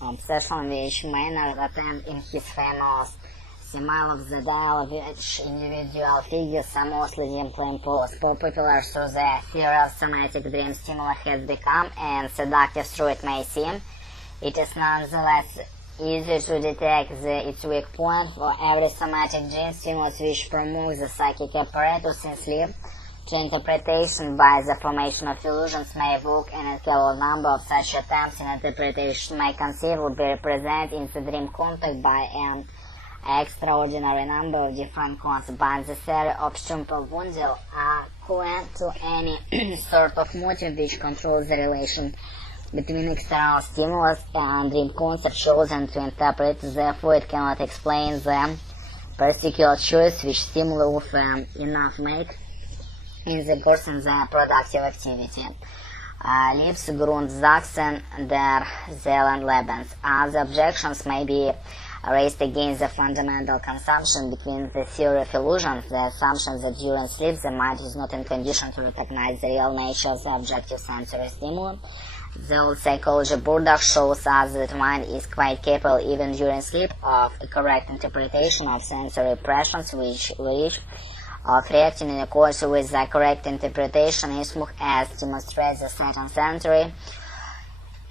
obsession which Maynard attained in his famous Smile of the Dial, which individual figures are mostly gameplay imposed. Popular through the theory of somatic dream stimuli has become, and seductive through it may seem, it is nonetheless easy to detect its weak point. For every somatic dream stimulus which promotes the psychic apparatus in sleep to interpretation by the formation of illusions may evoke an incredible number of such attempts, and interpretation may conceivably be represented in the dream context by an extraordinary number of different concepts. But the theory of Schumpeter-Wunzel are coherent to any sort of motive which controls the relation between external stimulus and dream concept chosen to interpret. Therefore, it cannot explain the particular choice which stimuli often enough make in the course of the productive activity. Lebensgrundsachsen der Seelenlebens. Other objections may be raised against the fundamental consumption between the theory of illusions, the assumption that during sleep the mind is not in condition to recognize the real nature of the objective sensory stimuli. The old psychology burdock shows us that mind is quite capable, even during sleep, of a correct interpretation of sensory impressions which of reacting in accordance with the correct interpretation as much as demonstrates the certain sensory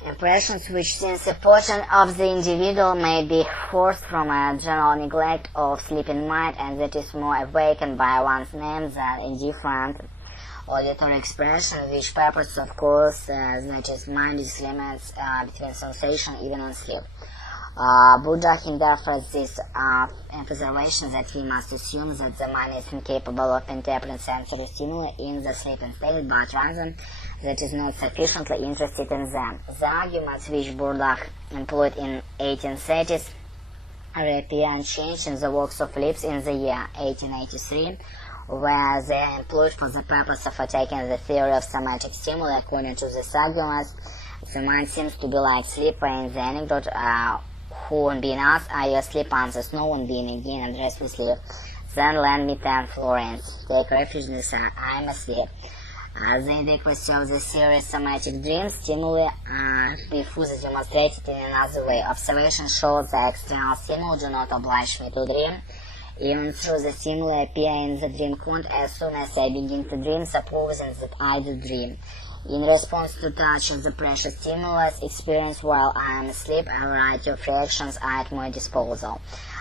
impressions which, since a portion of the individual may be forced from a general neglect of sleeping mind, and that is more awakened by one's name than indifferent auditory expression, which purpose, of course, that is mind is limits between sensation even on sleep. Buddha interprets this observation that we must assume that the mind is incapable of interpreting sensory stimuli in the sleeping state, but rather that is not sufficiently interested in them. The arguments which Buddha employed in 1830s reappear unchanged in the works of Lipps in the year 1883, where they are employed for the purpose of attacking the theory of somatic stimuli. According to these arguments, the mind seems to be like sleep, where in the anecdote, who on being asked, "Are you asleep?" answers, "No," on being again addressed with sleep, "Then lend me 10 florins. Take refuge in this, I am asleep." The inadequacy of the theory of somatic dream stimuli be further demonstrated in another way. Observation shows that external stimuli do not oblige me to dream, even though the stimuli appear in the dream content as soon as I begin to dream, supposing that I do dream. In response to touch of the precious stimulus experienced while I am asleep, a variety of reactions are at my disposal.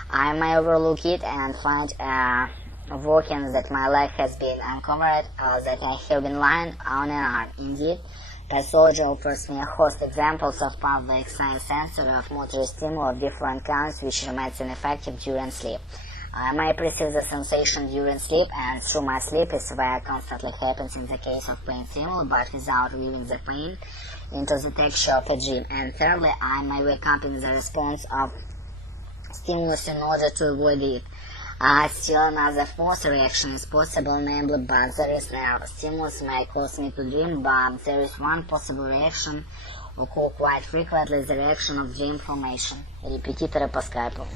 I may overlook it and find working that my leg has been uncovered, or that I have been lying on an arm. Indeed, pathology offers me a host of examples of public sensory of motor stimuli of different kinds which remains ineffective during sleep. I may perceive the sensation during sleep, and through my sleep is where constantly happens in the case of pain stimuli, but without weaving the pain into the texture of a dream. And thirdly, I may wake up in the response of stimulus in order to avoid it. Still another fourth reaction is possible, namely, but there is no stimulus may cause me to dream, but there is one possible reaction, occur quite frequently, the reaction of dream formation. Репетиторы по скайпу.